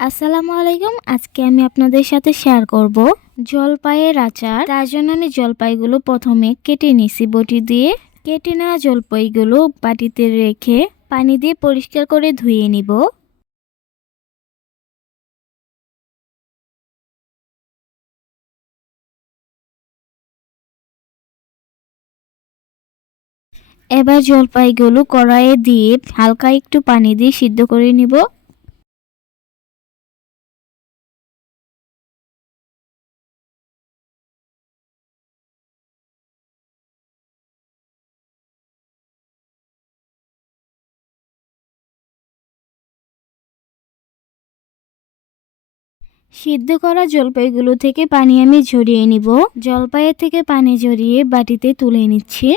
আসসালামু আলাইকুম। আজকে আমি আপনাদের সাথে শেয়ার করব জলপাইয়ের আচার। তার জন্য আমি জলপাইগুলো প্রথমে কেটে নিছি বটি দিয়ে। কেটে নেওয়া জলপাইগুলো বাটিতে রেখে পানি দিয়ে পরিষ্কার করে ধুয়ে নিব। এবার জলপাইগুলো কড়াইয়ে দিয়ে হালকা একটু পানি দিয়ে সিদ্ধ করে নিব। সিদ্ধ করা জলপাইগুলো থেকে পানি আমি ঝরিয়ে নিব। জলপাইয়ের থেকে পানি ঝরিয়ে বাটিতে তুলে নিচ্ছি।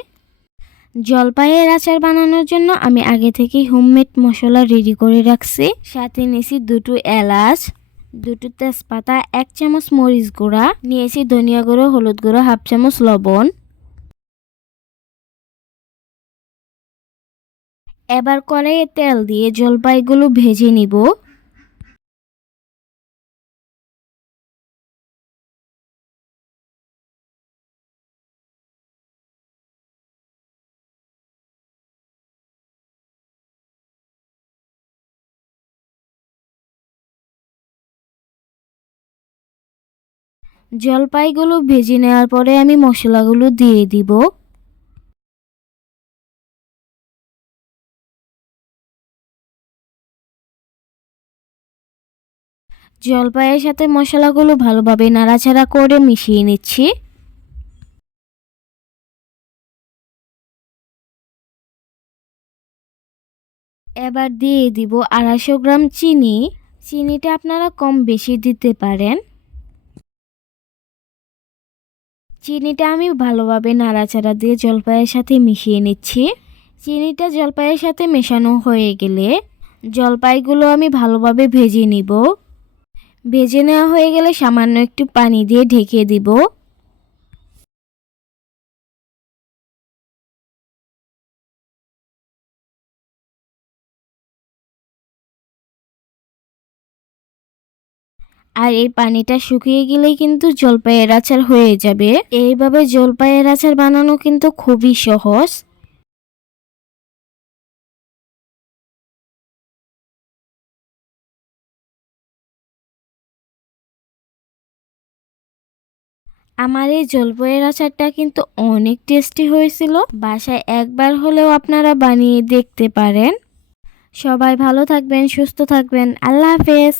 জলপাইয়ের আচার বানানোর জন্য আমি আগে থেকেই হোমমেড মশলা রেডি করে রাখছি। সাথে নিয়েছি দুটো এলাচ, দুটো তেজপাতা, এক চামচ মরিচ গুঁড়া, নিয়েছি ধনিয়া গুঁড়ো, হলুদ গুঁড়ো, হাফ চামচ লবণ। এবার কড়াইয়ে তেল দিয়ে জলপাইগুলো ভেজে নিব। জলপাইগুলো ভেজে নেওয়ার পরে আমি মশলাগুলো দিয়ে দিব। জলপাইয়ের সাথে মশলাগুলো ভালোভাবে নাড়াচাড়া করে মিশিয়ে নিচ্ছি। এবার দিয়ে দিব আড়াইশো গ্রাম চিনি। চিনিটা আপনারা কম বেশি দিতে পারেন। চিনিটা আমি ভালোভাবে নাড়াচাড়া দিয়ে জলপাইয়ের সাথে মিশিয়ে নিচ্ছি। চিনিটা জলপাইয়ের সাথে মেশানো হয়ে গেলে জলপাইগুলো আমি ভালোভাবে ভেজে নিব। ভেজে নেওয়া হয়ে গেলে সামান্য একটু পানি দিয়ে ঢেকে দিব। আর এই পানিটা শুকিয়ে গেলেই কিন্তু জলপাইয়ের আচার হয়ে যাবে। এইভাবে জলপাইয়ের আচার বানানো কিন্তু খুবই সহজ। আমার এই জলপাইয়ের আচারটা কিন্তু অনেক টেস্টি হয়েছিল। বাসায় একবার হলেও আপনারা বানিয়ে দেখতে পারেন। সবাই ভালো থাকবেন, সুস্থ থাকবেন। আল্লাহ হাফেজ।